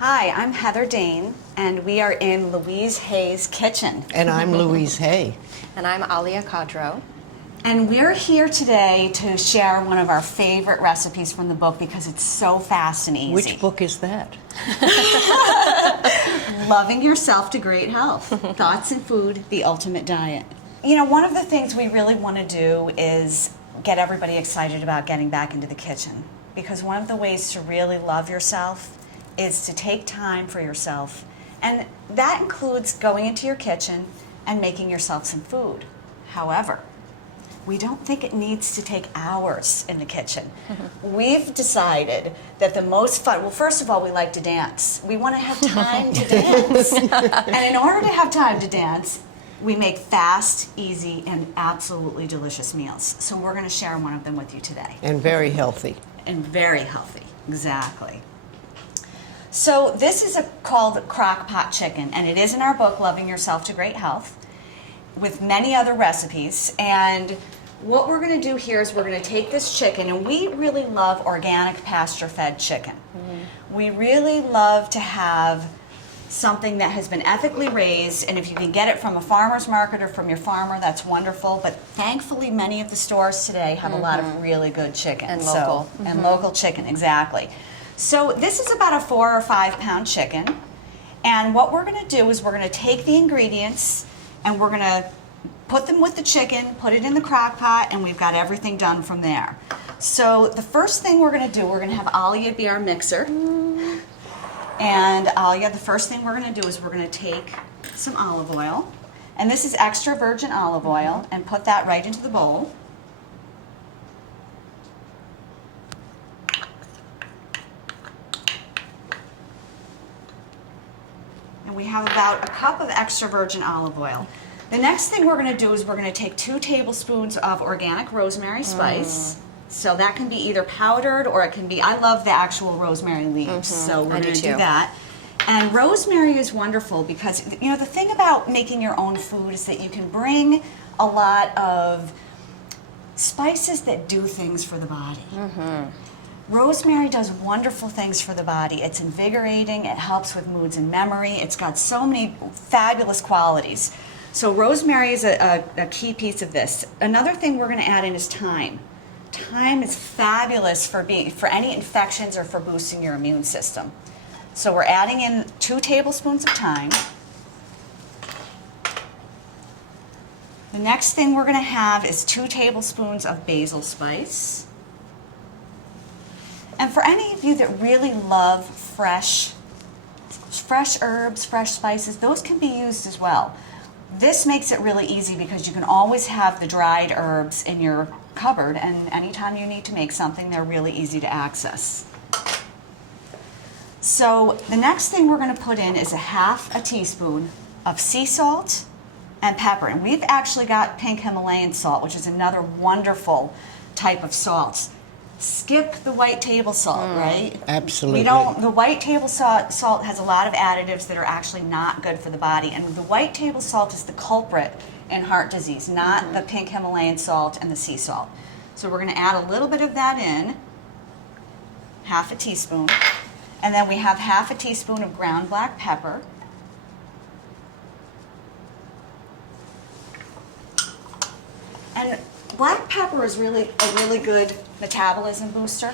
Hi, I'm Heather Dane, and we are in Louise Hay's kitchen. And I'm Louise Hay. And I'm Alia Cadro. And we're here today to share one of our favorite recipes from the book because it's so fast and easy. Which book is that? Loving Yourself to Great Health, Thoughts and Food, The Ultimate Diet. You know, one of the things we really want to do is get everybody excited about getting back into the kitchen, because one of the ways to really love yourself is to take time for yourself, and that includes going into your kitchen and making yourself some food. However, we don't think it needs to take hours in the kitchen. We've decided that the most fun, well, first of all, we like to dance. We want to have time to dance. And in order to have time to dance, we make fast, easy, and absolutely delicious meals. So we're going to share one of them with you today. And very healthy. And very healthy, exactly. So this is called Crock-Pot chicken, and it is in our book, Loving Yourself to Great Health, with many other recipes. And what we're going to do here is we're going to take this chicken, and we really love organic pasture-fed chicken. We really love to have something that has been ethically raised, and if you can get it from a farmer's market or from your farmer, that's wonderful. But thankfully, many of the stores today have a lot of really good chicken. And local. And local chicken, exactly. So this is about a 4 or 5 pound chicken, and what we're going to do is we're going to take the ingredients and we're going to put them with the chicken, put it in the crock pot, and we've got everything done from there. So the first thing we're going to do, we're going to have Alia be our mixer. And Alia, the first thing we're going to do is we're going to take some olive oil, and this is extra virgin olive oil, and put that right into the bowl. And we have about a cup of extra virgin olive oil. The next thing we're going to do is we're going to take 2 tablespoons of organic rosemary spice. So that can be either powdered or it can be, I love the actual rosemary leaves, so we're going to do that. And rosemary is wonderful because, you know, the thing about making your own food is that you can bring a lot of spices that do things for the body. Rosemary does wonderful things for the body. It's invigorating, it helps with moods and memory, it's got so many fabulous qualities. So rosemary is a key piece of this. Another thing we're going to add in is thyme. Thyme is fabulous for any infections or for boosting your immune system. So we're adding in 2 tablespoons of thyme. The next thing we're going to have is 2 tablespoons of basil spice. And for any of you that really love fresh herbs, fresh spices, those can be used as well. This makes it really easy because you can always have the dried herbs in your cupboard, and anytime you need to make something, they're really easy to access. So the next thing we're going to put in is a 1/2 teaspoon of sea salt and pepper. And we've actually got pink Himalayan salt, which is another wonderful type of salt. Skip the white table salt, right? Absolutely. The white table salt has a lot of additives that are actually not good for the body, and the white table salt is the culprit in heart disease, not the pink Himalayan salt and the sea salt. So we're going to add a little bit of that in, 1/2 teaspoon, and then we have 1/2 teaspoon of ground black pepper. And black pepper is really a really good metabolism booster,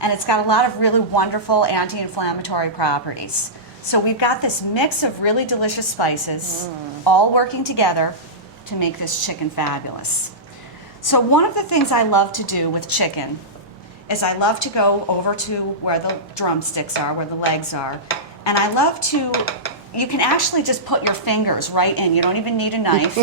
and it's got a lot of really wonderful anti-inflammatory properties. So we've got this mix of really delicious spices all working together to make this chicken fabulous. So one of the things I love to do with chicken is I love to go over to where the drumsticks are, where the legs are, and I love to, you can actually just put your fingers right in. You don't even need a knife.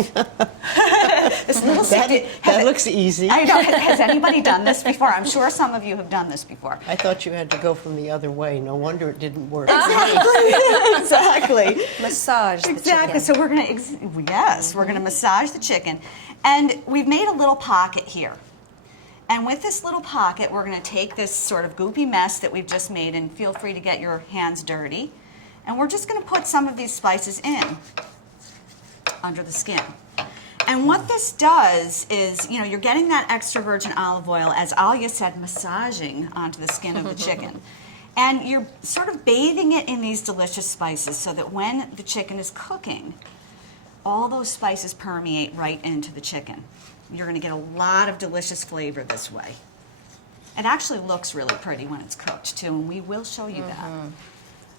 This little that looks easy. I know. Has anybody done this before? I'm sure some of you have done this before. I thought you had to go from the other way. No wonder it didn't work. Exactly. Massage the Exactly. chicken. So we're going to, we're going to massage the chicken. And we've made a little pocket here. And with this little pocket, we're going to take this sort of goopy mess that we've just made, and feel free to get your hands dirty. And we're just going to put some of these spices in under the skin. And what this does is, you know, you're getting that extra virgin olive oil, as Alia said, massaging onto the skin of the chicken. And you're sort of bathing it in these delicious spices so that when the chicken is cooking, all those spices permeate right into the chicken. You're going to get a lot of delicious flavor this way. It actually looks really pretty when it's cooked too, and we will show you that.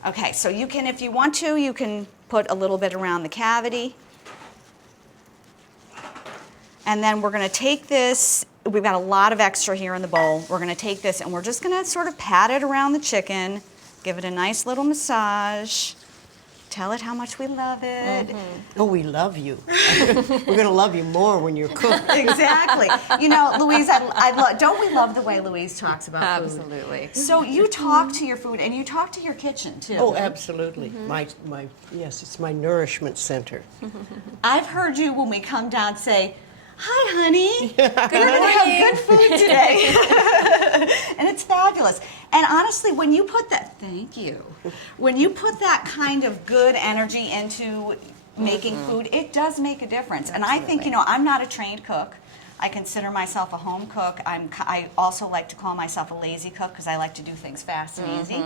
Okay, so you can, if you want to, you can put a little bit around the cavity. And then we're going to take this, we've got a lot of extra here in the bowl. We're going to take this and we're just going to sort of pat it around the chicken, give it a nice little massage, tell it how much we love it. Oh, we love you. We're going to love you more when you're cooked. Exactly. You know, Louise, don't we love the way Louise talks about food? Absolutely. So you talk to your food and you talk to your kitchen too. Oh, absolutely. Yes, it's my nourishment center. I've heard you when we come down say, "Hi, honey. You're going to have good food today." And it's fabulous. And honestly, when you put that, thank you. When you put that kind of good energy into making food, it does make a difference. And I think, you know, I'm not a trained cook. I consider myself a home cook. I also like to call myself a lazy cook because I like to do things fast and easy.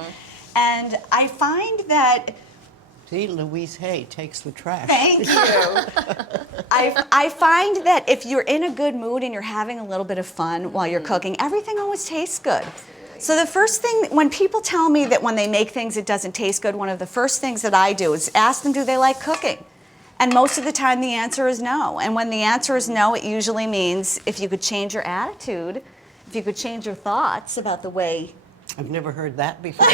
And I find that See, Louise Hay takes the trash. Thank you. I find that if you're in a good mood and you're having a little bit of fun while you're cooking, everything always tastes good. So the first thing, when people tell me that when they make things it doesn't taste good, one of the first things that I do is ask them, do they like cooking? And most of the time the answer is no. And when the answer is no, it usually means if you could change your attitude, if you could change your thoughts about the way I've never heard that before.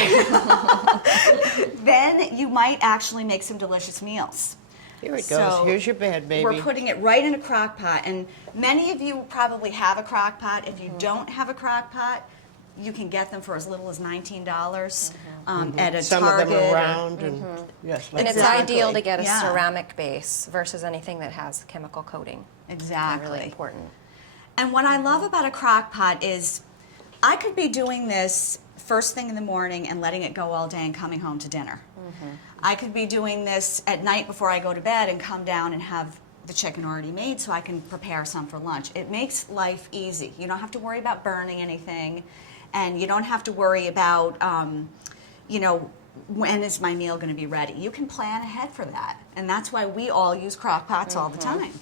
then you might actually make some delicious meals. Here it goes. So Here's your bed, baby. We're putting it right in a crock pot, and many of you probably have a crock pot. If you don't have a crock pot, you can get them for as little as $19 at a Some Target. of them are round, and yes, like And it's Exactly. ideal to get a Yeah. ceramic base versus anything that has chemical coating. Exactly. Really important. And what I love about a crock pot is I could be doing this first thing in the morning and letting it go all day and coming home to dinner. I could be doing this at night before I go to bed and come down and have the chicken already made so I can prepare some for lunch. It makes life easy. You don't have to worry about burning anything, and you don't have to worry about, you know, when is my meal going to be ready. You can plan ahead for that, and that's why we all use crock pots all the time.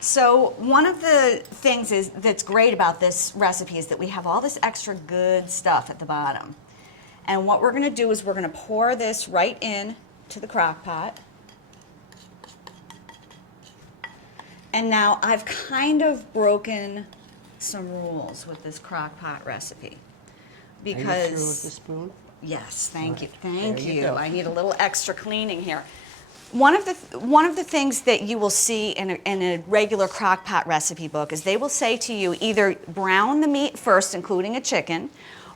So one of the things that's great about this recipe is that we have all this extra good stuff at the bottom. And what we're going to do is we're going to pour this right in to the crock pot. And now I've kind of broken some rules with this crock pot recipe. Are you Because through with the spoon? yes, thank you. There Thank you you. go. I need a little extra cleaning here. One of the things that you will see in a regular crock pot recipe book is they will say to you either brown the meat first, including a chicken,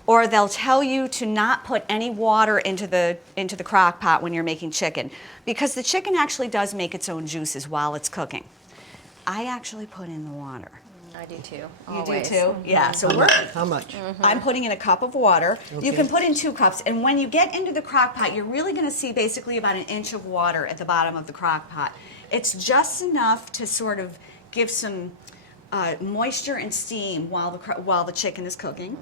or they'll tell you to not put any water into the crock pot when you're making chicken, because the chicken actually does make its own juices while it's cooking. I actually put in the water. I do too. You Always. do too? Yeah. So How much? I'm putting in a cup of water. You Okay. can put in 2 cups. And when you get into the crock pot, you're really going to see basically about an inch of water at the bottom of the crock pot. It's just enough to sort of give some moisture and steam while the chicken is cooking.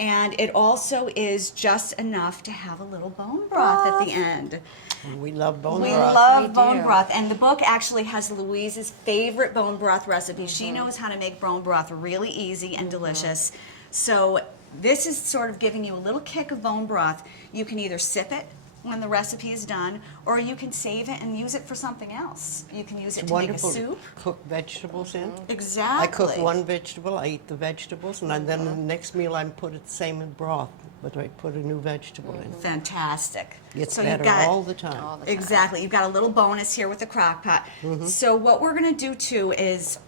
And it also is just enough to have a little bone broth at the end. We love bone We broth. love We bone do. broth, and the book actually has Louise's favorite bone broth recipe. She knows how to make bone broth really easy and delicious. So this is sort of giving you a little kick of bone broth. You can either sip it when the recipe is done, or you can save it and use it for something else. You can use it It's to make a wonderful soup. to cook vegetables in. Exactly. I cook one vegetable, I eat the vegetables, and then the next meal I put it the same in broth, but I put a new vegetable in. Fantastic. It's So better you've got all the time. All the time. Exactly. You've got a little bonus here with the crock pot. So what we're going to do too is,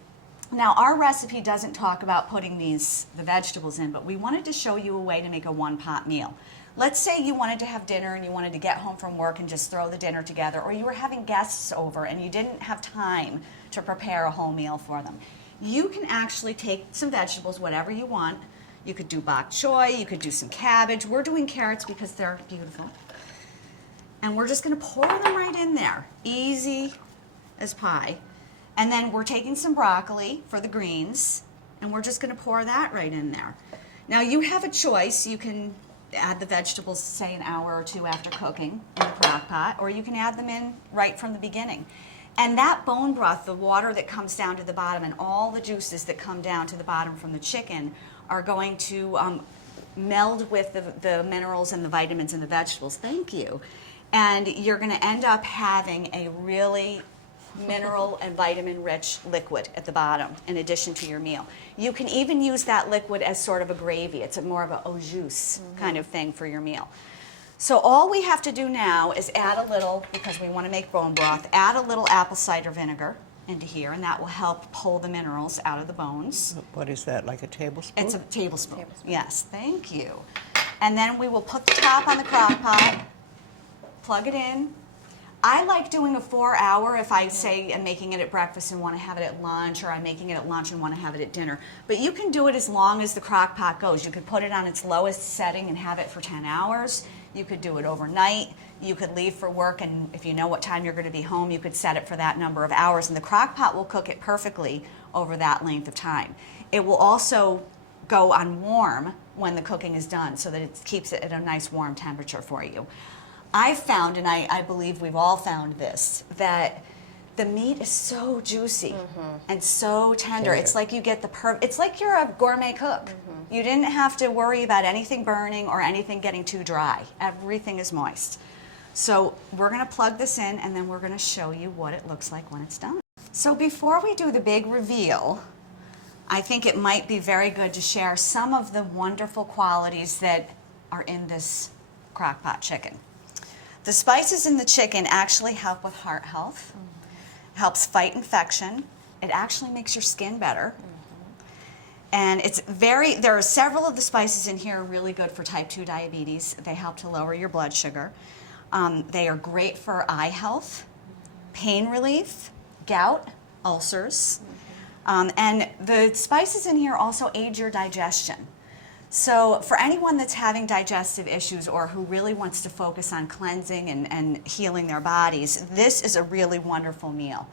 now our recipe doesn't talk about putting the vegetables in, but we wanted to show you a way to make a one-pot meal. Let's say you wanted to have dinner and you wanted to get home from work and just throw the dinner together, or you were having guests over and you didn't have time to prepare a whole meal for them. You can actually take some vegetables, whatever you want. You could do bok choy, you could do some cabbage. We're doing carrots because they're beautiful. And we're just going to pour them right in there, easy as pie. And then we're taking some broccoli for the greens, and we're just going to pour that right in there. Now you have a choice. You can add the vegetables, say, an hour or two after cooking in the crock pot, or you can add them in right from the beginning. And that bone broth, the water that comes down to the bottom and all the juices that come down to the bottom from the chicken are going to meld with the minerals and the vitamins in the vegetables. Thank you. And you're going to end up having a really mineral and vitamin rich liquid at the bottom in addition to your meal. You can even use that liquid as sort of a gravy. It's more of a au jus kind of thing for your meal. So all we have to do now is add a little, because we want to make bone broth, add a little apple cider vinegar into here, and that will help pull the minerals out of the bones. What is that, like a tablespoon? It's a tablespoon. Yes, thank you. And then we will put the top on the crock pot, plug it in. I like doing a 4-hour if I say I'm making it at breakfast and want to have it at lunch, or I'm making it at lunch and want to have it at dinner. But you can do it as long as the crock pot goes. You could put it on its lowest setting and have it for 10 hours. You could do it overnight. You could leave for work, and if you know what time you're going to be home, you could set it for that number of hours, and the crock pot will cook it perfectly over that length of time. It will also go on warm when the cooking is done, so that it keeps it at a nice warm temperature for you. I've found, and I believe we've all found this, that the meat is so juicy and so tender. It's like you get it's like you're a gourmet cook. You didn't have to worry about anything burning or anything getting too dry. Everything is moist. So we're going to plug this in, and then we're going to show you what it looks like when it's done. So before we do the big reveal, I think it might be very good to share some of the wonderful qualities that are in this crock-pot chicken. The spices in the chicken actually help with heart health, helps fight infection. It actually makes your skin better. And there are several of the spices in here are really good for type 2 diabetes. They help to lower your blood sugar. They are great for eye health, pain relief, gout, ulcers. And the spices in here also aid your digestion. So for anyone that's having digestive issues or who really wants to focus on cleansing and healing their bodies, this is a really wonderful meal.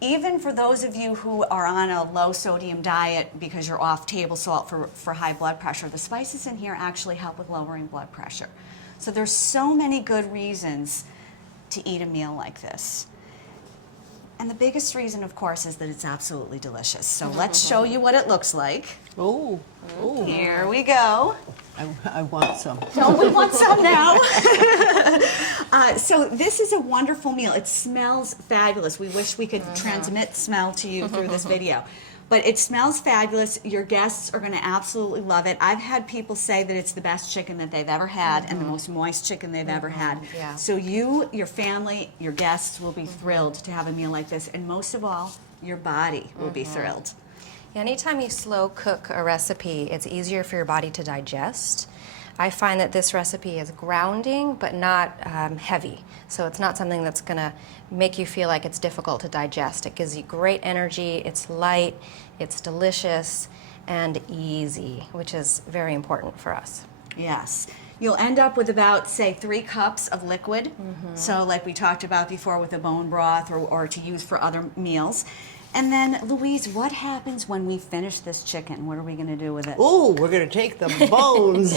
Even for those of you who are on a low sodium diet because you're off table salt for high blood pressure, the spices in here actually help with lowering blood pressure. So there's so many good reasons to eat a meal like this. And the biggest reason, of course, is that it's absolutely delicious. So let's show you what it looks like. Oh, Here we go. I want some. Don't we want some now? So this is a wonderful meal. It smells fabulous. We wish we could transmit smell to you through this video. But it smells fabulous. Your guests are going to absolutely love it. I've had people say that it's the best chicken that they've ever had and the most moist chicken they've ever had. Yeah. So you, your family, your guests will be thrilled to have a meal like this. And most of all, your body will be thrilled. Anytime you slow cook a recipe, it's easier for your body to digest. I find that this recipe is grounding but not heavy. So it's not something that's going to make you feel like it's difficult to digest. It gives you great energy, it's light, it's delicious, and easy, which is very important for us. Yes. You'll end up with about, say, 3 cups of liquid. So like we talked about before with the bone broth or to use for other meals. And then, Louise, what happens when we finish this chicken? What are we going to do with it? Oh, we're going to take the bones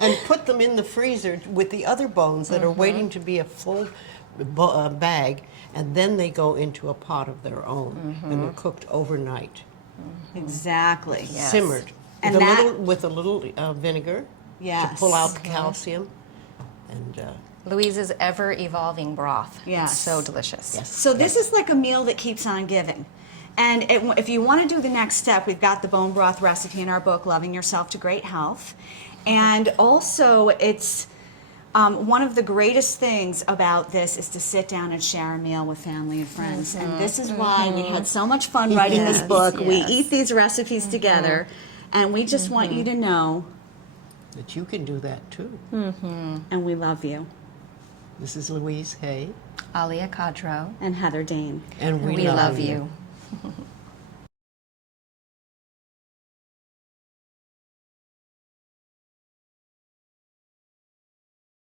and put them in the freezer with the other bones that are waiting to be a full bag, and then they go into a pot of their own, and they're cooked overnight. Exactly. Yes. Simmered. And with a little vinegar to pull out the calcium. And Louise's ever-evolving broth. Yes. It's so delicious. yes. So this is like a meal that keeps on giving. And if you want to do the next step, we've got the bone broth recipe in our book, Loving Yourself to Great Health. And also, it's one of the greatest things about this is to sit down and share a meal with family and friends. And this is why we had so much fun writing this book. We eat these recipes together, and we just want you to know that you can do that too. and we love you. This is Louise Hay. Alia Cadro. And Heather Dane. And We love you.